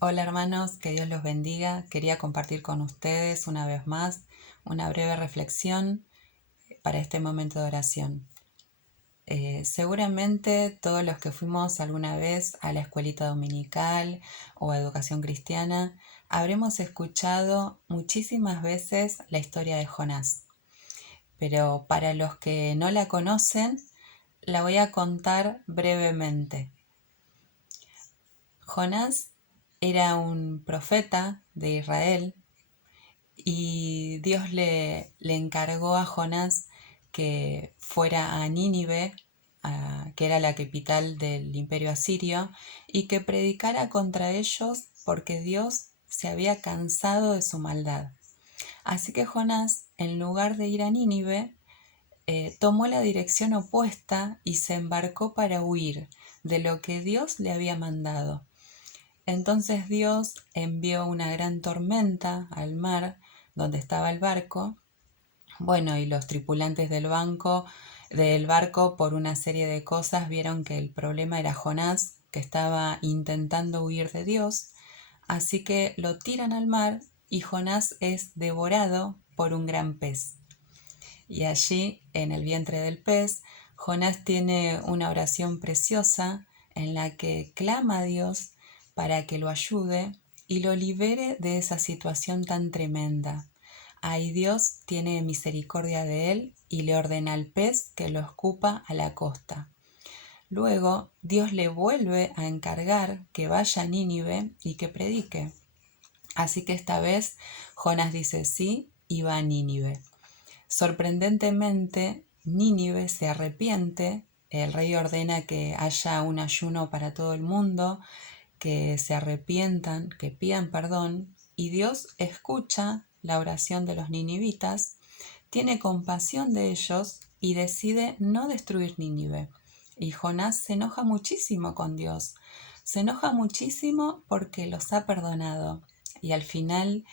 Hola hermanos, que Dios los bendiga. Quería compartir con ustedes una vez más una breve reflexión para este momento de oración. Seguramente todos los que fuimos alguna vez a la escuelita dominical o a educación cristiana habremos escuchado muchísimas veces la historia de Jonás, pero para los que no la conocen, la voy a contar brevemente. Jonás era un profeta de Israel y Dios le encargó a Jonás que fuera a Nínive, que era la capital del imperio asirio, y que predicara contra ellos porque Dios se había cansado de su maldad. Así que Jonás, en lugar de ir a Nínive, tomó la dirección opuesta y se embarcó para huir de lo que Dios le había mandado. Entonces Dios envió una gran tormenta al mar donde estaba el barco. Bueno, y los tripulantes del barco, por una serie de cosas, vieron que el problema era Jonás, que estaba intentando huir de Dios. Así que lo tiran al mar y Jonás es devorado por un gran pez. Y allí, en el vientre del pez, Jonás tiene una oración preciosa en la que clama a Dios para que lo ayude y lo libere de esa situación tan tremenda. Ahí Dios tiene misericordia de él y le ordena al pez que lo escupa a la costa. Luego Dios le vuelve a encargar que vaya a Nínive y que predique. Así que esta vez Jonás dice sí y va a Nínive. Sorprendentemente, Nínive se arrepiente, el rey ordena que haya un ayuno para todo el mundo, que se arrepientan, que pidan perdón, y Dios escucha la oración de los ninivitas, tiene compasión de ellos y decide no destruir Nínive. Y Jonás se enoja muchísimo con Dios, se enoja muchísimo porque los ha perdonado. Y al final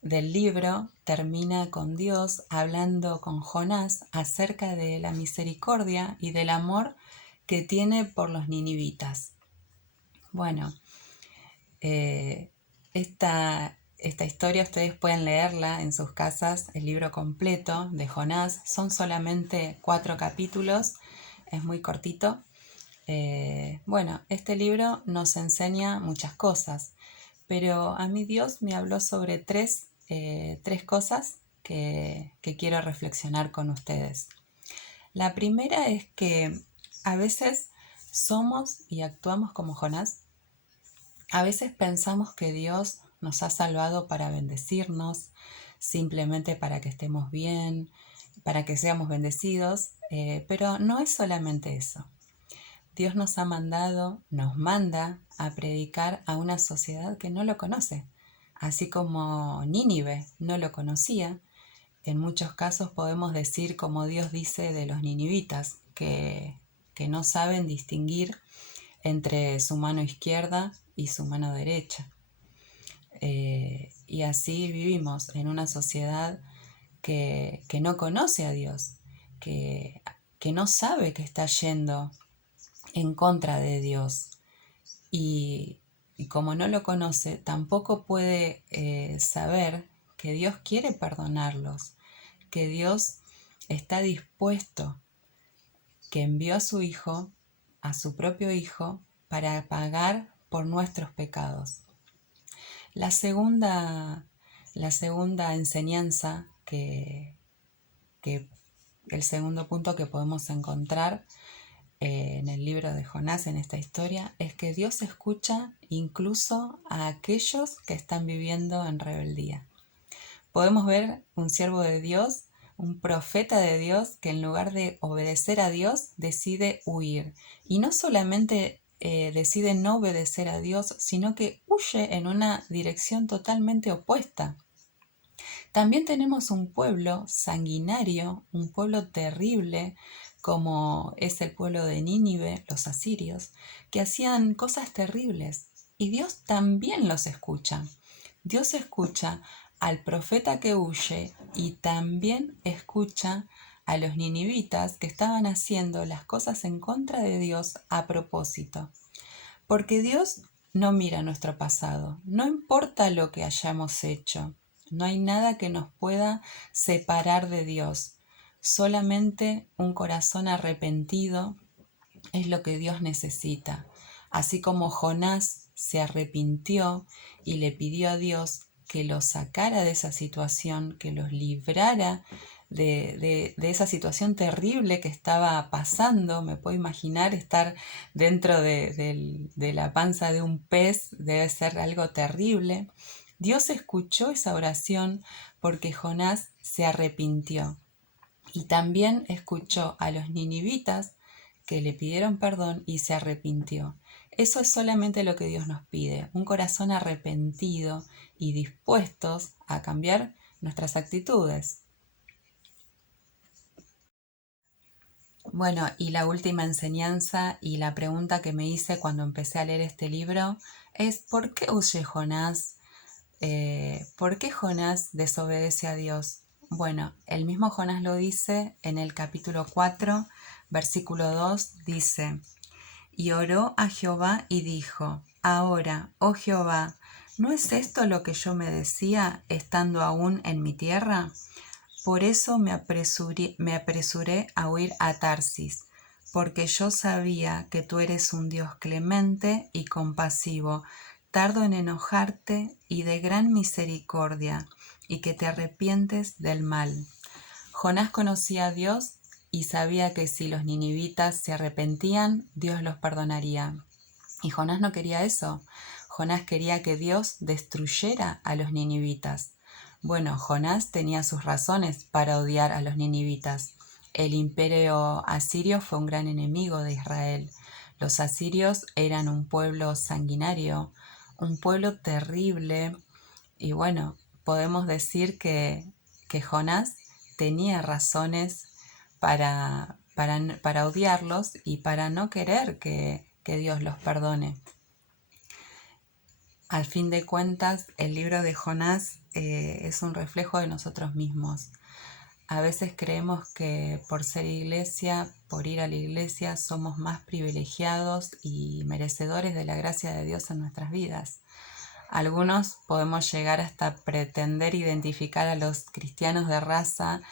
del libro termina con Dios hablando con Jonás acerca de la misericordia y del amor que tiene por los ninivitas. Bueno, eh, esta historia ustedes pueden leerla en sus casas, el libro completo de Jonás. Son solamente 4 capítulos, es muy cortito. Bueno, este libro nos enseña muchas cosas, pero a mí Dios me habló sobre tres cosas que quiero reflexionar con ustedes. La primera es que a veces somos y actuamos como Jonás. A veces pensamos que Dios nos ha salvado para bendecirnos, simplemente para que estemos bien, para que seamos bendecidos, pero no es solamente eso. Dios nos manda a predicar a una sociedad que no lo conoce, así como Nínive no lo conocía. En muchos casos podemos decir, como Dios dice de los ninivitas, que no saben distinguir entre su mano izquierda y su mano derecha. Y así vivimos en una sociedad que no conoce a Dios, que no sabe que está yendo en contra de Dios. Y, y como no lo conoce, tampoco puede saber que Dios quiere perdonarlos, que Dios está dispuesto, que envió a su Hijo, a su propio Hijo, para pagar por nuestros pecados. La segunda, la segunda enseñanza que el segundo punto que podemos encontrar en el libro de Jonás, en esta historia, es que Dios escucha incluso a aquellos que están viviendo en rebeldía. Podemos ver un siervo de Dios, un profeta de Dios, que en lugar de obedecer a Dios, decide huir. Y no solamente decide no obedecer a Dios, sino que huye en una dirección totalmente opuesta. También tenemos un pueblo sanguinario, un pueblo terrible, como es el pueblo de Nínive, los asirios, que hacían cosas terribles. Y Dios también los escucha. Dios escucha al profeta que huye y también escucha a los ninivitas que estaban haciendo las cosas en contra de Dios a propósito. Porque Dios no mira nuestro pasado. No importa lo que hayamos hecho. No hay nada que nos pueda separar de Dios. Solamente un corazón arrepentido es lo que Dios necesita. Así como Jonás se arrepintió y le pidió a Dios que lo sacara de esa situación, que los librara de esa situación terrible que estaba pasando. Me puedo imaginar estar dentro de la panza de un pez, debe ser algo terrible. Dios escuchó esa oración porque Jonás se arrepintió. Y también escuchó a los ninivitas que le pidieron perdón y se arrepintió. Eso es solamente lo que Dios nos pide, un corazón arrepentido y dispuestos a cambiar nuestras actitudes. Bueno, y la última enseñanza y la pregunta que me hice cuando empecé a leer este libro es ¿por qué huye Jonás? ¿Por qué Jonás desobedece a Dios? Bueno, el mismo Jonás lo dice en el capítulo 4, versículo 2, dice: Y oró a Jehová y dijo: Ahora, oh Jehová, ¿no es esto lo que yo me decía estando aún en mi tierra? Por eso me apresuré a huir a Tarsis, porque yo sabía que tú eres un Dios clemente y compasivo, tardo en enojarte y de gran misericordia, y que te arrepientes del mal. Jonás conocía a Dios y sabía que si los ninivitas se arrepentían, Dios los perdonaría. Y Jonás no quería eso. Jonás quería que Dios destruyera a los ninivitas. Bueno, Jonás tenía sus razones para odiar a los ninivitas. El imperio asirio fue un gran enemigo de Israel. Los asirios eran un pueblo sanguinario, un pueblo terrible. Y bueno, podemos decir que Jonás tenía razones para odiarlos y para no querer que Dios los perdone. Al fin de cuentas, el libro de Jonás es un reflejo de nosotros mismos. A veces creemos que por ser iglesia, por ir a la iglesia, somos más privilegiados y merecedores de la gracia de Dios en nuestras vidas. Algunos podemos llegar hasta pretender identificar a los cristianos de raza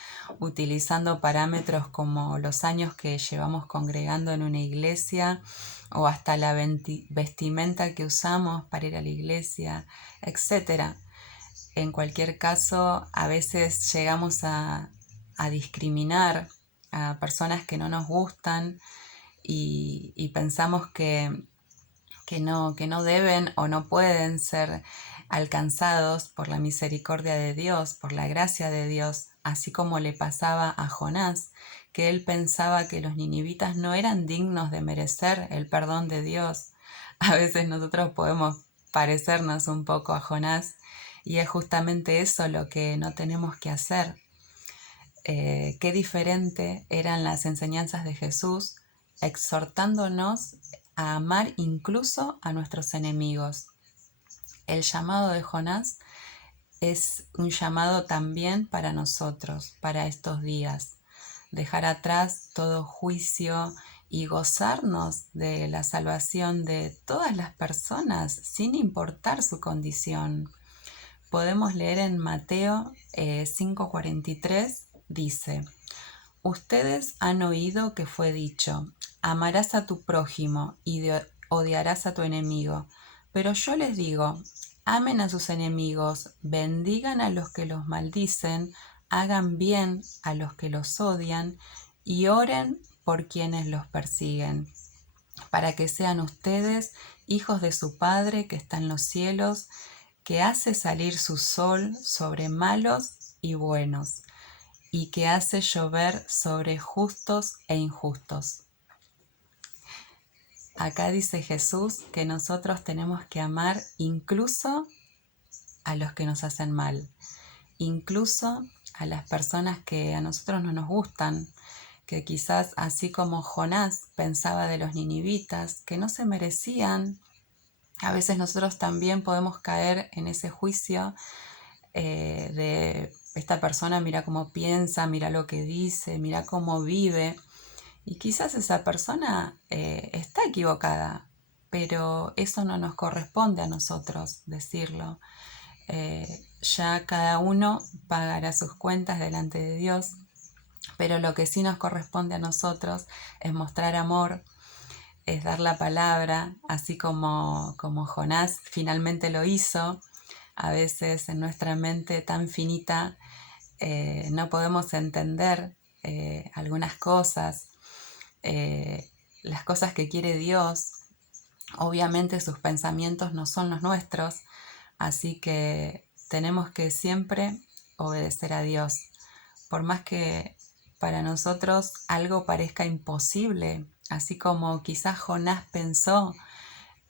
utilizando parámetros como los años que llevamos congregando en una iglesia o hasta la vestimenta que usamos para ir a la iglesia, etc. En cualquier caso, a veces llegamos a discriminar a personas que no nos gustan y pensamos que no deben o no pueden ser alcanzados por la misericordia de Dios, por la gracia de Dios, así como le pasaba a Jonás, que él pensaba que los ninivitas no eran dignos de merecer el perdón de Dios. A veces nosotros podemos parecernos un poco a Jonás y es justamente eso lo que no tenemos que hacer. Qué diferente eran las enseñanzas de Jesús exhortándonos a amar incluso a nuestros enemigos. El llamado de Jonás es un llamado también para nosotros, para estos días. Dejar atrás todo juicio y gozarnos de la salvación de todas las personas sin importar su condición. Podemos leer en Mateo 5:43, dice: Ustedes han oído que fue dicho: amarás a tu prójimo y odiarás a tu enemigo. Pero yo les digo: amen a sus enemigos, bendigan a los que los maldicen, hagan bien a los que los odian y oren por quienes los persiguen, para que sean ustedes hijos de su Padre que está en los cielos, que hace salir su sol sobre malos y buenos, y que hace llover sobre justos e injustos. Acá dice Jesús que nosotros tenemos que amar incluso a los que nos hacen mal, incluso a las personas que a nosotros no nos gustan, que quizás así como Jonás pensaba de los ninivitas, que no se merecían. A veces nosotros también podemos caer en ese juicio de esta persona, mira cómo piensa, mira lo que dice, mira cómo vive. Y quizás esa persona está equivocada. pero eso no nos corresponde a nosotros decirlo. Ya cada uno pagará sus cuentas delante de Dios, pero lo que sí nos corresponde a nosotros es mostrar amor, es dar la palabra, así como Jonás finalmente lo hizo. A veces en nuestra mente tan finita no podemos entender algunas cosas, las cosas que quiere Dios. Obviamente sus pensamientos no son los nuestros, así que tenemos que siempre obedecer a Dios. Por más que para nosotros algo parezca imposible, así como quizás Jonás pensó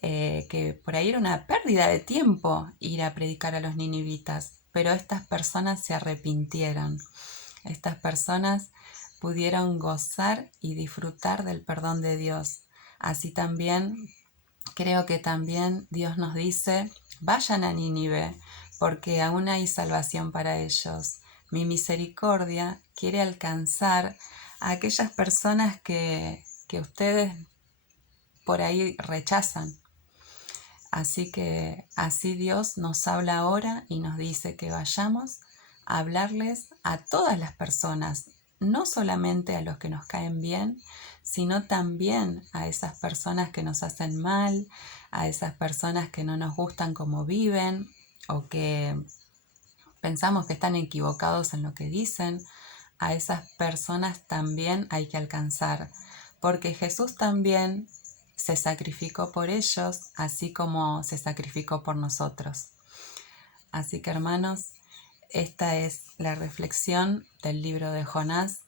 que por ahí era una pérdida de tiempo ir a predicar a los ninivitas, pero estas personas se arrepintieron. Estas personas pudieron gozar y disfrutar del perdón de Dios. Así también, creo que también Dios nos dice, vayan a Nínive, porque aún hay salvación para ellos. Mi misericordia quiere alcanzar a aquellas personas que ustedes por ahí rechazan. Así que así Dios nos habla ahora y nos dice que vayamos a hablarles a todas las personas, no solamente a los que nos caen bien, sino también a esas personas que nos hacen mal, a esas personas que no nos gustan como viven o que pensamos que están equivocados en lo que dicen. A esas personas también hay que alcanzar, porque Jesús también se sacrificó por ellos, así como se sacrificó por nosotros. Así que, hermanos, esta es la reflexión del libro de Jonás.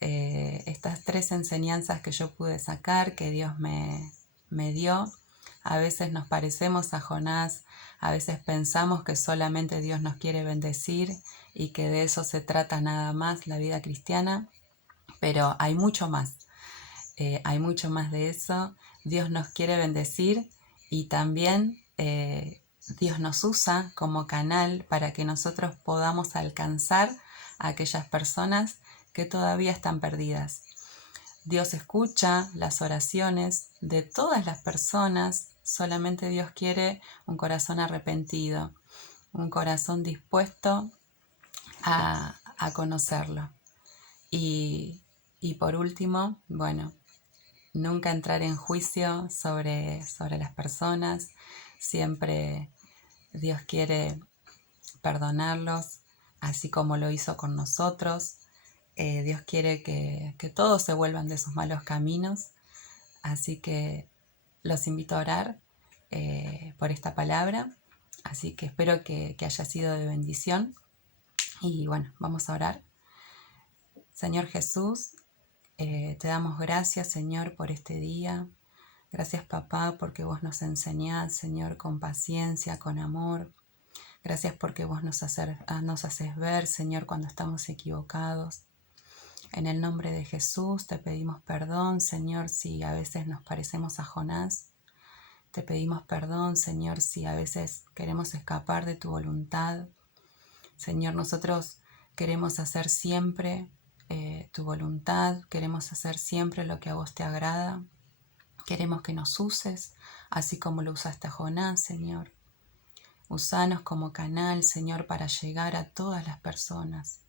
Estas 3 enseñanzas que yo pude sacar, que Dios me dio. A veces nos parecemos a Jonás, a veces pensamos que solamente Dios nos quiere bendecir y que de eso se trata nada más la vida cristiana, pero hay mucho más. Hay mucho más de eso. Dios nos quiere bendecir y también Dios nos usa como canal para que nosotros podamos alcanzar a aquellas personas que todavía están perdidas. Dios escucha las oraciones de todas las personas, solamente Dios quiere un corazón arrepentido, un corazón dispuesto a conocerlo. Y por último, bueno, nunca entrar en juicio sobre las personas. Siempre Dios quiere perdonarlos, así como lo hizo con nosotros. Dios quiere que todos se vuelvan de sus malos caminos. Así que los invito a orar por esta palabra. Así que espero que haya sido de bendición. Y bueno, vamos a orar. Señor Jesús, te damos gracias, Señor, por este día. Gracias, papá, porque vos nos enseñás, Señor, con paciencia, con amor. Gracias porque vos nos haces ver, Señor, cuando estamos equivocados. En el nombre de Jesús te pedimos perdón, Señor, si a veces nos parecemos a Jonás. Te pedimos perdón, Señor, si a veces queremos escapar de tu voluntad. Señor, nosotros queremos hacer siempre tu voluntad, queremos hacer siempre lo que a vos te agrada. Queremos que nos uses, así como lo usaste a Jonás, Señor. Usanos como canal, Señor, para llegar a todas las personas.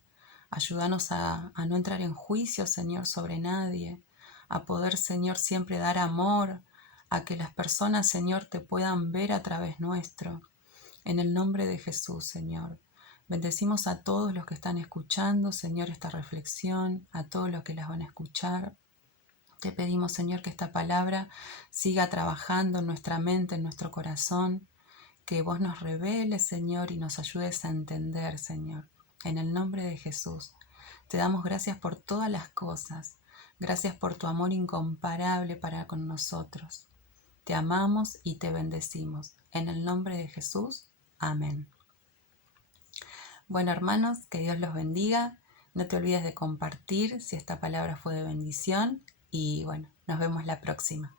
Ayúdanos a no entrar en juicio, Señor, sobre nadie, a poder, Señor, siempre dar amor, a que las personas, Señor, te puedan ver a través nuestro. En el nombre de Jesús, Señor. Bendecimos a todos los que están escuchando, Señor, esta reflexión, a todos los que las van a escuchar. Te pedimos, Señor, que esta palabra siga trabajando en nuestra mente, en nuestro corazón, que vos nos reveles, Señor, y nos ayudes a entender, Señor. En el nombre de Jesús, te damos gracias por todas las cosas. Gracias por tu amor incomparable para con nosotros. Te amamos y te bendecimos. En el nombre de Jesús, amén. Bueno, hermanos, que Dios los bendiga. No te olvides de compartir si esta palabra fue de bendición. Y bueno, nos vemos la próxima.